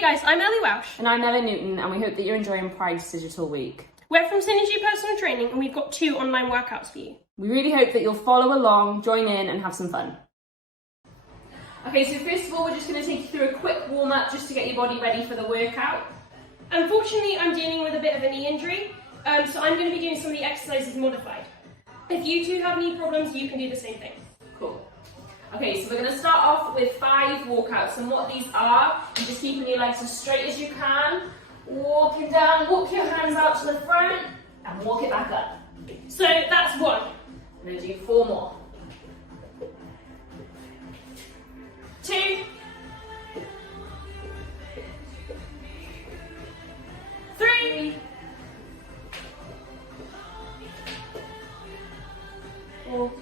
Hey guys, I'm Ellie Welsh. And I'm Ella Newton, and we hope that you're enjoying Pride's Digital Week. We're from Synergy Personal Training, and we've got 2 online workouts for you. We really hope that you'll follow along, join in, and have some fun. Okay, so first of all, we're just going to take you through a quick warm-up just to get your body ready for the workout. Unfortunately, I'm dealing with a bit of a knee injury, so I'm going to be doing some of the exercises modified. If you two have knee problems, you can do the same thing. Cool. Okay, so we're going to start off with 5 walkouts, and what these are, you're just keeping your legs as straight as you can, walking down, walk your hands out to the front, and walk it back up. So that's 1. I'm going to do 4 more. 2. 3. 4.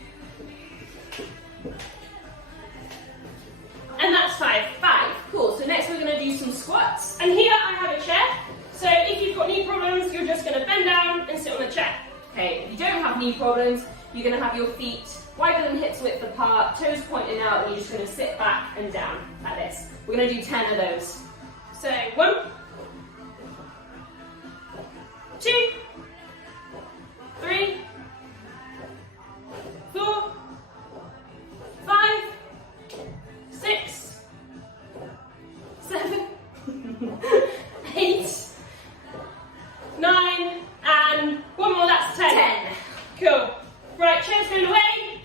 And that's 5. 5. Cool. So next we're going to do some squats. And here I have a chair. So if you've got knee problems, you're just going to bend down and sit on the chair. Okay, if you don't have knee problems, you're going to have your feet wider than hips width apart, toes pointing out, and you're just going to sit back and down like this. We're going to do 10 of those. So 1, 2, 3, 4, 5, 6, 7, 8, 9, and 1 more, that's 10. 10. Cool. Right, chairs going away.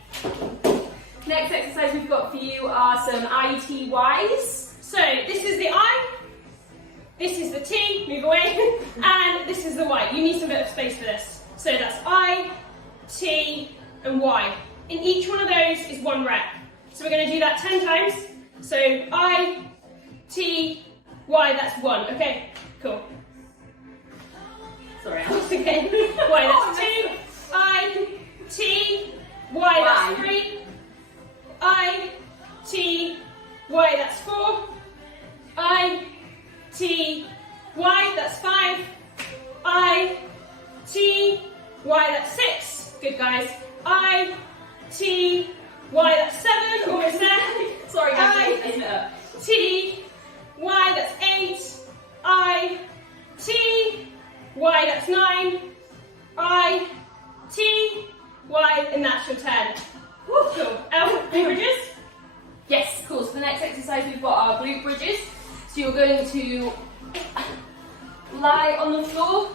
Next exercise we've got for you are some ITYs. So this is the I, this is the T, move away, and this is the Y. You need some bit of space for this. So that's I, T, and Y. In each one of those is 1 rep. So we're going to do that 10 times. So I, T, Y, that's 1. Okay, cool. Sorry, Okay, Y, that's 2. I, T, Y, that's 3. I, T, Y, that's 4. I, T, Y, that's 5. I, T, Y, that's 6. Good guys. I, T, Y, that's 7. Almost there. Sorry guys, I, isn't it up? T, Y, that's 8. I, T, Y, that's 9. I, T, Y, and that's your 10. Woo, cool. Bridges? Yes, cool. So the next exercise we've got are glute bridges. So you're going to lie on the floor,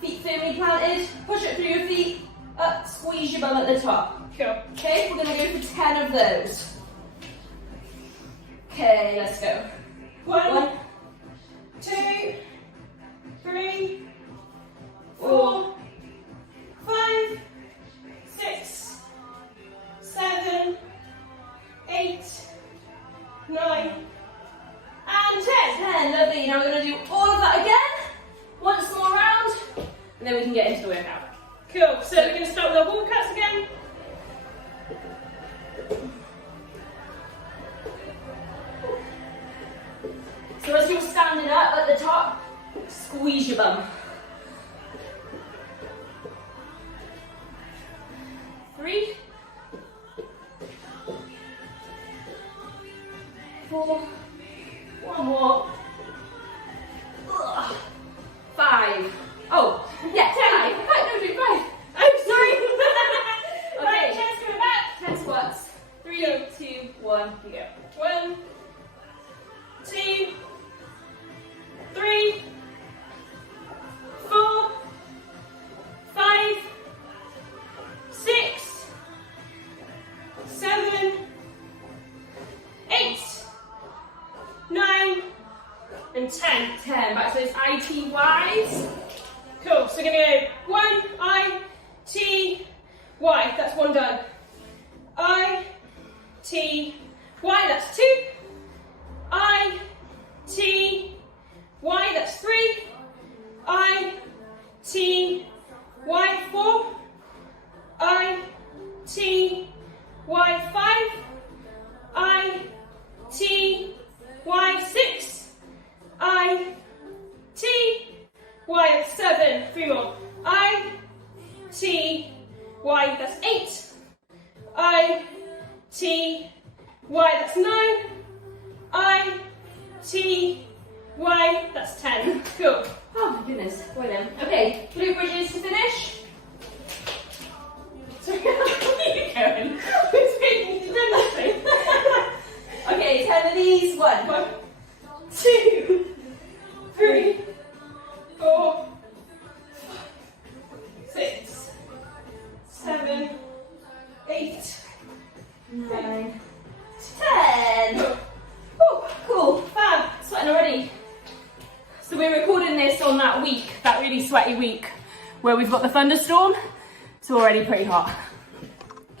feet firmly planted, push it through your feet, up, squeeze your bum at the top. Cool. Okay, we're going to go for 10 of those. Okay, let's go. 1, 2, 3, 4, 5, 6, 7, 8, 9, and 10. 10, lovely. Now we're going to do all of that again. Once more round, and then we can get into the workout. Cool. So we're going to start with our walkouts again. So as you're standing up at the top, squeeze your bum. 3, 4, 1 more. 5. Oh, yeah, 10. 5. No, do 5. I'm sorry. Okay. Right, chest coming back. 10 squats. 3, 2, 1, you go. 1, 2, 3, 4, 5, 6, 7, 8, 9, and 10. 10. Back to those ITYs. Cool. So we're going to go 1, I, T, Y. That's 1 done. I, T, Y. That's 2. I, T, Y. That's 3. I, T, Y. 4. I, T, Y. 5. I, T, Y. 6. I, T, Y. That's 7. 3 more. I, T, Y. That's 8. I, T, Y. That's 9. I, T, Y, that's 10. Cool. Oh my goodness, boy then. Okay, glute bridges to finish. Sorry, where are you going? It's making you do nothing. Okay, 10 of these. 1, 2, 3, 4, 6, 7, 8, 9, 10. Cool. Oh, cool. Fab. Sweating already. So we're recording this on that week, that really sweaty week, where we've got the thunderstorm. So already pretty hot.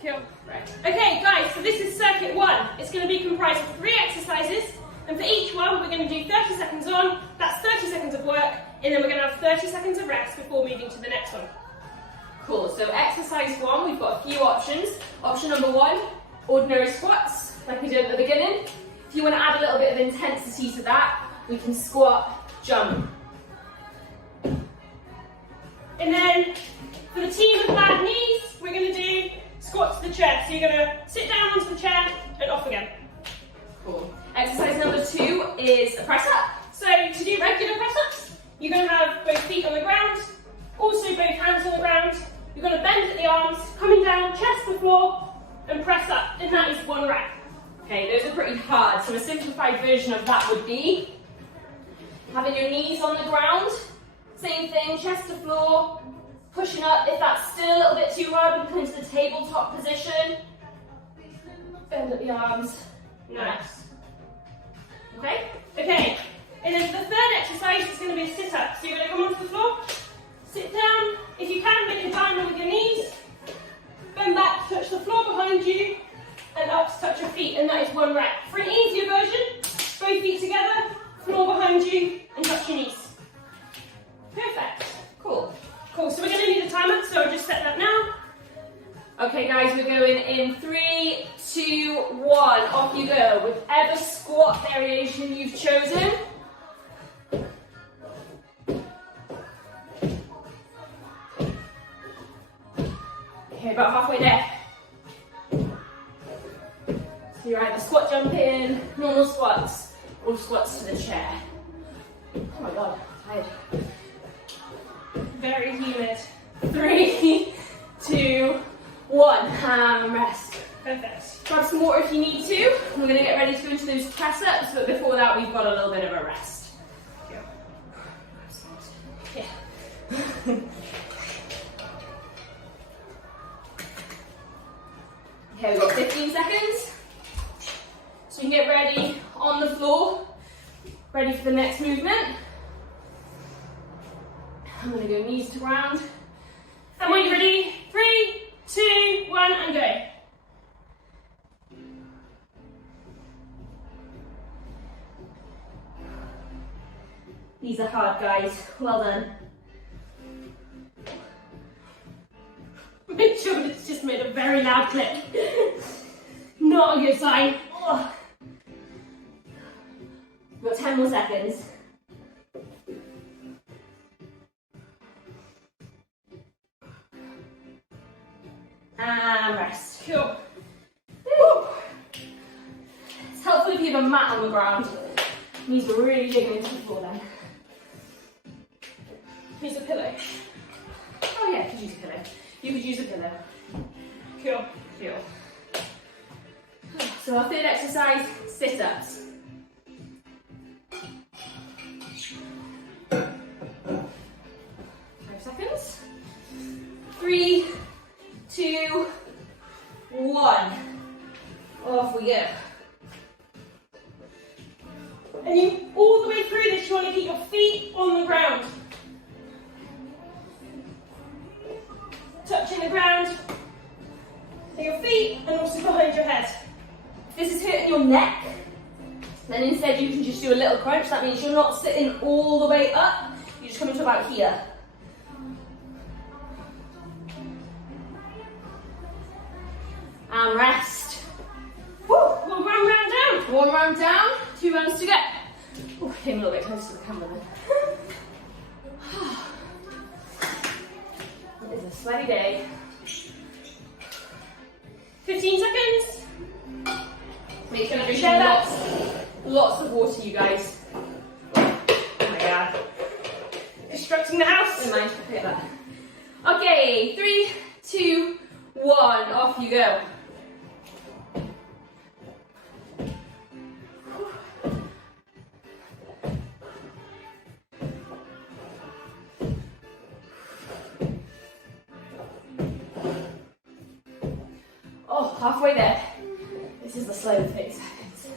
Cool. Right. Okay, guys, so this is circuit 1. It's going to be comprised of 3 exercises, and for each one, we're going to do 30 seconds on, that's 30 seconds of work, and then we're going to have 30 seconds of rest before moving to the next one. Cool, so exercise 1, we've got a few options. Option number 1, ordinary squats, like we did at the beginning. If you want to add a little bit of intensity to that, we can squat, jump. And then, for the team with bad knees, we're going to do squat to the chair. So you're going to sit down onto the chair and off again. Cool. Exercise number 2 is a press up. So to do regular press-ups, you're going to have both feet on the ground, also both hands on the ground. You're going to bend at the arms, coming down, chest to floor, and press up. And that is 1 rep. Okay, those are pretty hard. So a simplified version of that would be having your knees on the ground. Same thing, chest to floor, pushing up. If that's still a little bit too hard, we come into the tabletop position. Bend at the arms. Nice. Okay? Okay, and then the third exercise is going to be a sit-up. So you're going to come onto the floor, sit down. If you can, make a diamond with your knees. Bend back, touch the floor behind you, and up to touch your feet, and that is 1 rep. For an easier version, both feet together, floor behind you, and touch your knees. Perfect. Cool. Cool, so we're going to need a timer, so I'll just set that now. Okay guys, we're going in 3, 2, 1. Off you go. Whichever squat variation you've chosen. Okay, about halfway there. So you're either squat jumping, normal squats, or squats to the chair. Oh my god, I'm tired. Very humid. 3, 2, 1. And rest. Perfect. Grab some water if you need to. We're going to get ready to go into those press ups, but before that, we've got a little bit of a rest. Yeah. Okay, we've got 15 seconds. So you can get ready on the floor, ready for the next movement. I'm going to go knees to ground. And when you're ready, 3, 2, 1, and go. These are hard, guys. Well done. Make sure it's just made a very loud click. Not a good sign. Ugh. We've got 10 more seconds. And rest. Cool. Woo. It's helpful if you have a mat on the ground. It means we're really digging into the floor then. Use a pillow. Oh yeah, you could use a pillow. You could use a pillow. Cool. Cool. So our third exercise, sit-ups. 5 seconds. 3, 2, 1. Off we go. And you, all the way through this, you want to keep your feet on the ground. Touching the ground. So your feet and also behind your head. If this is hurting your neck, then instead you can just do a little crunch. That means you're not sitting all the way up. You just come into about here. And rest. Woo! 1 round down. 1 round down, 2 rounds to go. Oh, came a little bit closer to the camera then. It is a sweaty day. 15 seconds. Make sure to drink lots of water, you guys. rest in the house. Never mind, forget that. Okay, 3, 2, 1, off you go. Oh, halfway there. This is the slow 30 seconds.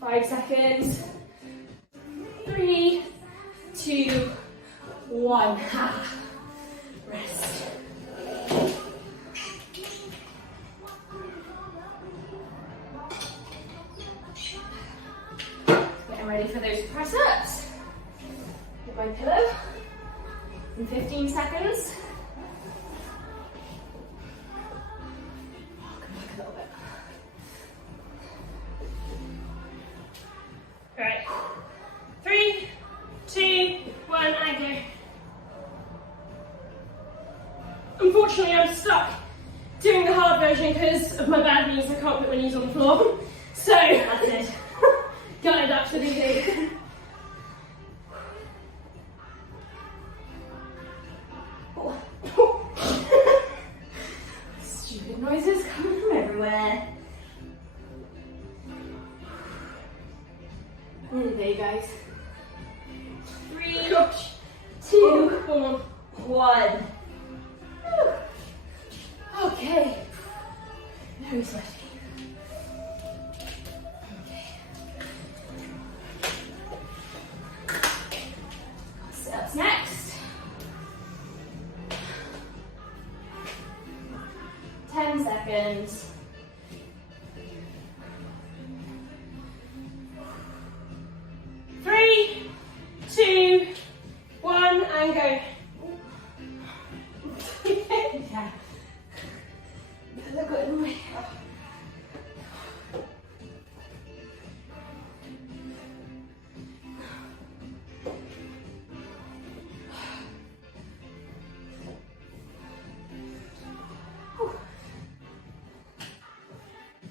Five seconds. 3, 2, 1. Rest. Getting ready for those press ups. Get my pillow. In 15 seconds. Oh, come back a little bit. Right. 3, 2, 1, and go. Unfortunately, I'm stuck doing the hard version because of my bad knees. I can't put my knees on the floor. So, that's it. Got it up to the day. Stupid noises coming from everywhere. Nearly there, guys. 3, Gosh. 2, 1. 1. Okay. Very sweaty. Okay. Sit-ups next. 10 seconds. Three, 2, 1, and go. Yeah. Look good in my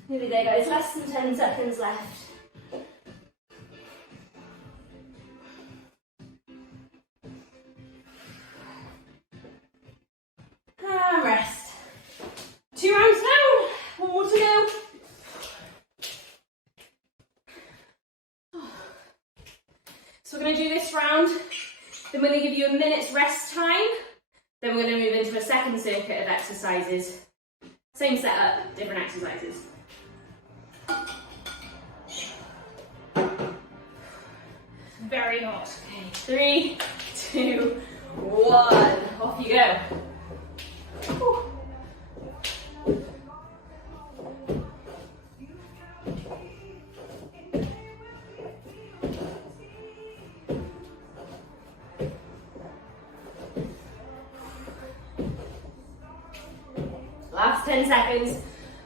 Nearly there, guys. Less than 10 seconds left. And rest. 2 rounds down. 1 more to go. So we're going to do this round. Then we're going to give you a minute's rest time. Then we're going to move into a second circuit of exercises. Same setup, different exercises. Very hot. Okay, 3, 2, 1. Off you go. Whew. Last 10 seconds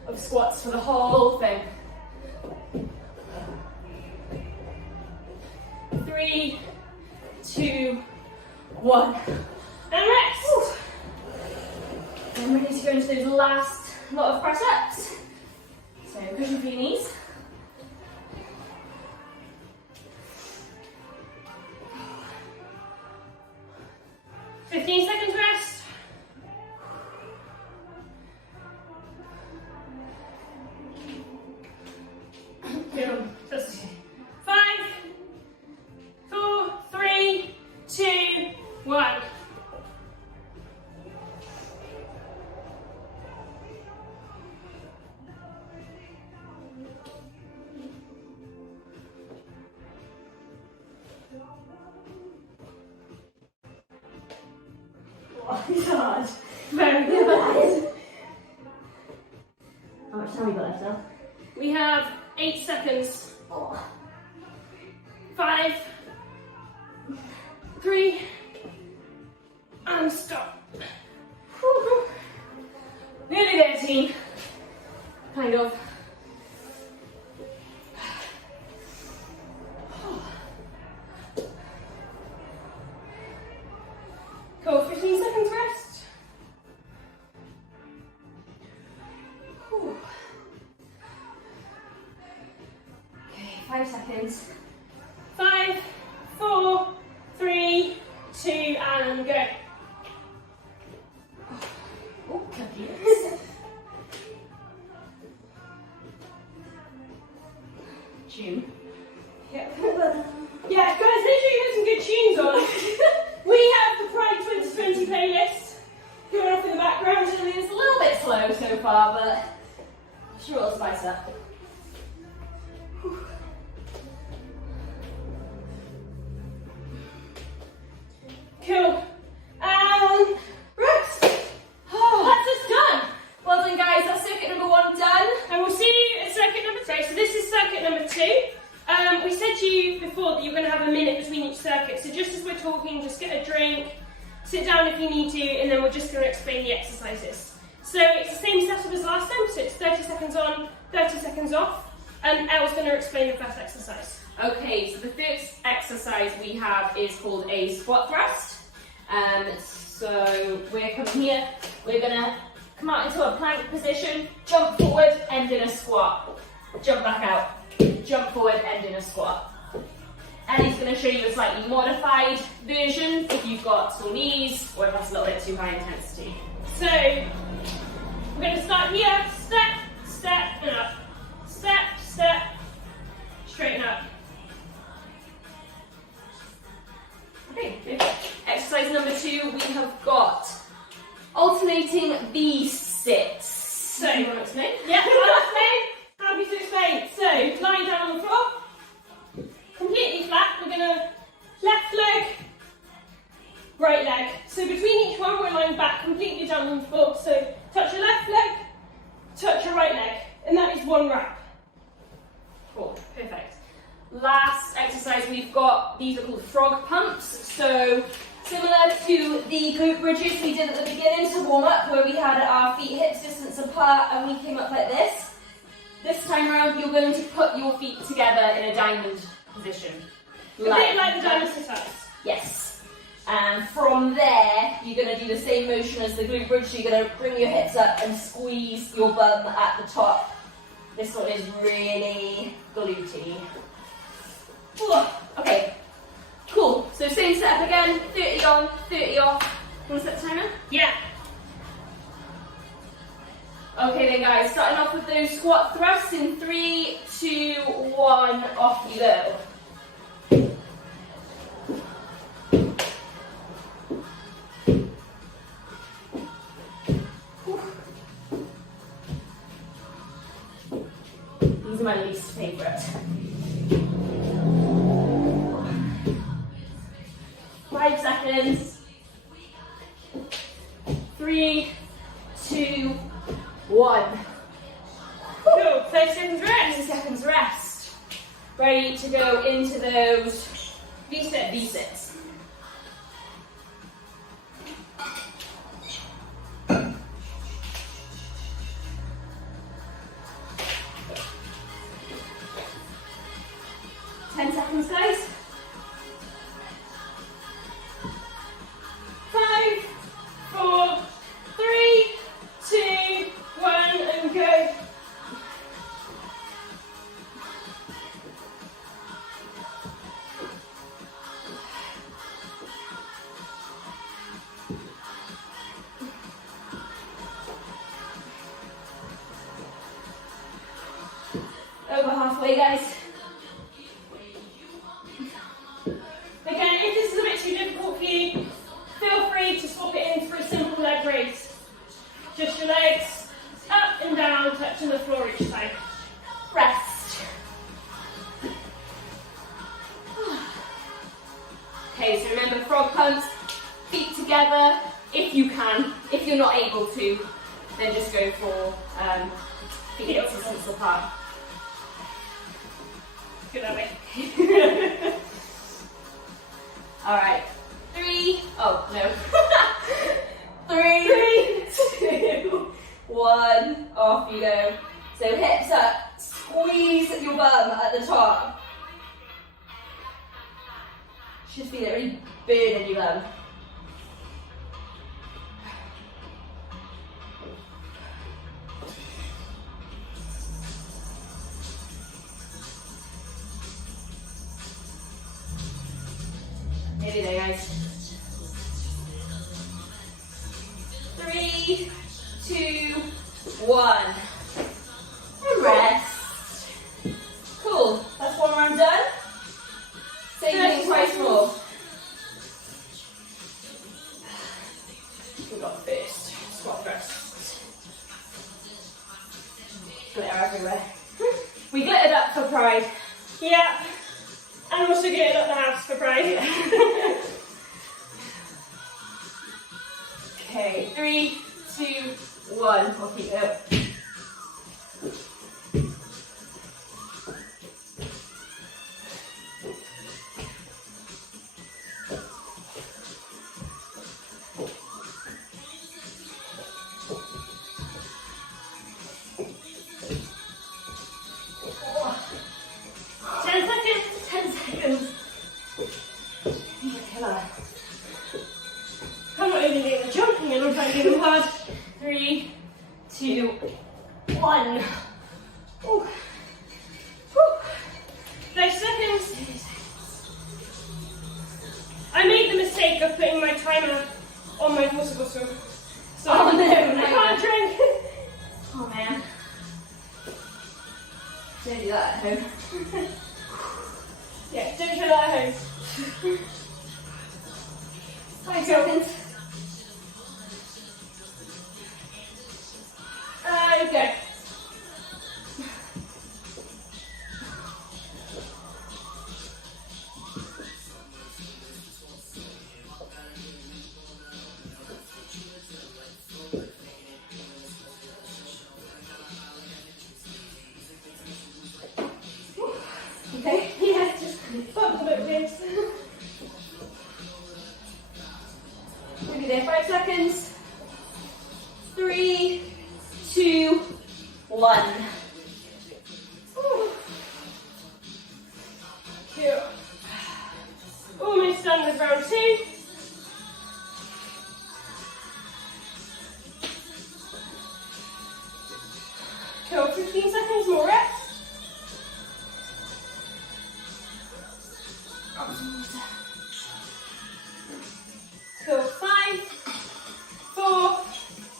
of squats for the whole thing. 3, 2, 1. And rest. I'm ready to go into those last lot of press ups. So cushion for your knees. $15 seconds rest. Good. Just 5, 4, 3, 2, 1. Oh, it's hard. Very good. How much time we got left, Elle? We have 8 seconds. Oh. 5, 3, and stop. Whew. Nearly there, team. Kind of. Cool, 15 seconds rest. Whew. Okay, seconds. 5, 4, 3, 2, and go. Oh, cookies. June. Yeah, guys, make sure you put some good tunes on. We have the Pride 2020 playlist going off in the background. I mean, it's a little bit slow so far, but I'm sure it'll spice up. Cool. And rest. That's us done. Well done, guys. That's circuit number 1 done. And we'll see you at circuit number 2. So this is circuit number 2. We said to you before that you're going to have a minute between each circuit. So just as we're talking, just get a drink, sit down if you need to, and then we're just going to explain the exercises. So it's the same setup as last time. So it's 30 seconds on, 30 seconds off. And Elle's going to explain the first exercise. Okay, so the first exercise we have is called a squat thrust. So we're coming here, we're gonna come out into a plank position, jump forward, end in a squat. Jump back out, jump forward, end in a squat. And he's gonna show you a slightly modified version if you've got sore knees or if that's a little bit too high intensity. So we're going to start here, step, step, and up. Step, step, straighten up. Okay, good. Exercise number 2, we have got alternating V-sits. So, you want to explain? Yeah, I'll explain. Happy to explain. So, lying down on the floor, completely flat. We're going to left leg, right leg. So between each one, we're lying back completely down on the floor. So touch your left leg, touch your right leg, and that is 1 rep. Cool, perfect. Last exercise we've got, these are called frog pumps. So similar to the glute bridges we did at the beginning to warm up, where we had our feet hips distance apart and we came up like this. This time around, you're going to put your feet together in a diamond position. A bit like the diamond sit-ups. Yes. And from there, you're going to do the same motion as the glute bridge. So you're going to bring your hips up and squeeze your bum at the top. This one is really glutey. Okay, cool. So same setup again, 30 on, 30 off. Want to set the timer? Yeah. Okay then guys, starting off with those squat thrusts in 3, 2, 1, off you go. These are my least favourite. 5 seconds. 3, 2, 1. Cool. 30 seconds rest. 30 seconds rest. Ready to go into those V-sits. V-sits. Seconds, guys. 5, 4, 3, 2, 1, and go. Over halfway, guys. Again, if this is a bit too difficult for you, feel free to swap it in for a simple leg raise. Just your legs up and down, touching the floor each time. Rest. Okay, so remember frog pumps, feet together if you can. If you're not able to, then just go for feet hip distance apart. Good that way. Alright, 3, oh no. 3, 2, 1, off you go. So hips up, squeeze your bum at the top. Should feel it really burn in your bum. 3, 2, 1. And rest. Cool. That's one round done. Same thing twice more. We got first. Squat first. Glitter everywhere. We glittered up for pride. Yeah. And also getting up the house for pride. Okay, 3, 2, 1. I'll keep it up. I'm not even doing the jumping and I'm finding them hard. 3, 2, 1. Ooh. Whew. 5 seconds. I made the mistake of putting my timer on my water bottle. So Oh, no, I can't drink. Oh man. Don't do that at home. Yeah, don't try that at home. 5 seconds. And go. Okay. Yeah, just bump a bit weird. We'll be there 5 seconds. 3, 2, 1. Cool. Almost done with round 2. Cool, 15 seconds more reps. Cool, 5, 4,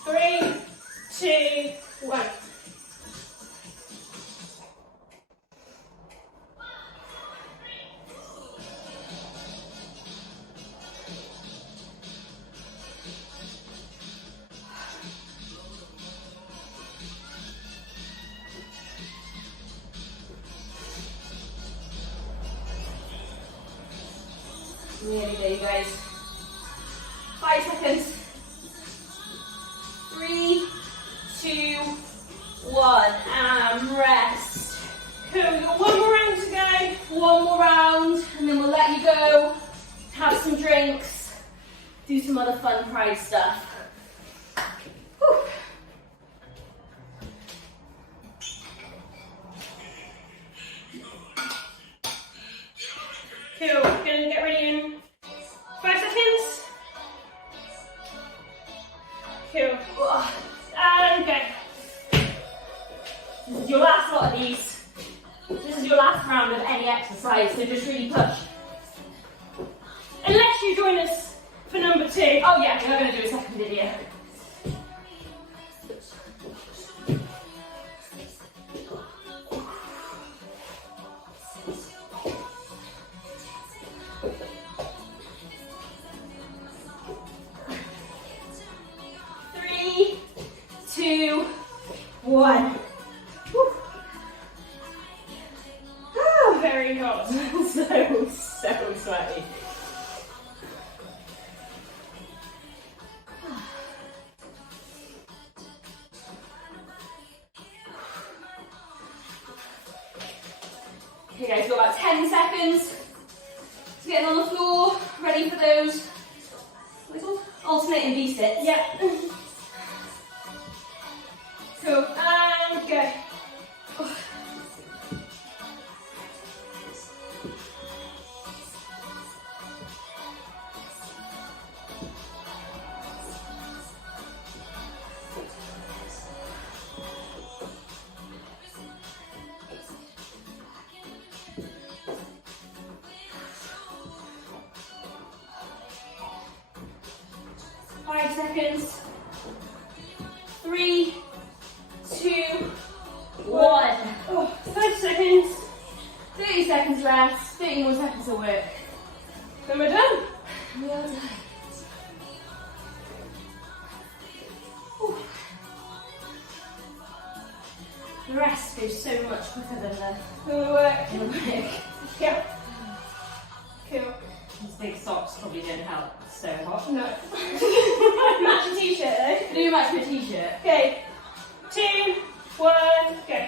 3, 2, 1. Nearly there, you guys. 5 seconds. 3, 2, 1. And rest. Cool, we've got one more round to go. One more round, and then we'll let you go. Have some drinks. Do some other fun pride stuff. Whew. Cool, gonna get ready in 5 seconds. Cool. And go. This is your last lot of these. This is your last round of any exercise, so just really push. Unless you join us for number 2. Oh yeah, we're going to do a second video. Three, 2, 1. Whew. Oh, very hot. so sweaty. Okay guys, we've got about 10 seconds to get on the floor, ready for those little alternating V-sits. Yeah. Cool, and go. 5 seconds. 3, 2, 1. Oh, 5 seconds. 30 seconds left, 30 more seconds to work. Then we're done. Well done. The rest goes so much quicker than Then we work. the work. Yeah. Cool. These big socks probably don't help. It's so hot. No. Match your t-shirt though. Do you match your t-shirt? Okay. 2, 1, go.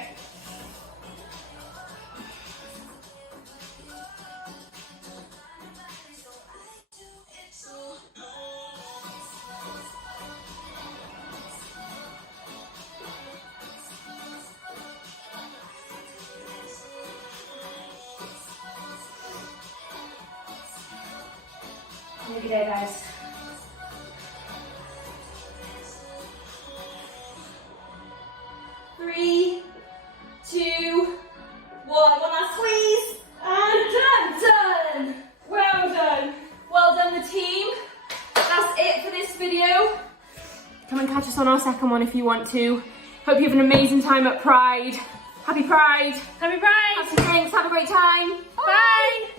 Nearly there, guys. Three, 2, 1. One last squeeze. And done. Done. Well done. Well done, the team. That's it for this video. Come and catch us on our second one if you want to. Hope you have an amazing time at Pride. Happy Pride. Happy Pride. Have some drinks. Have a great time. Bye.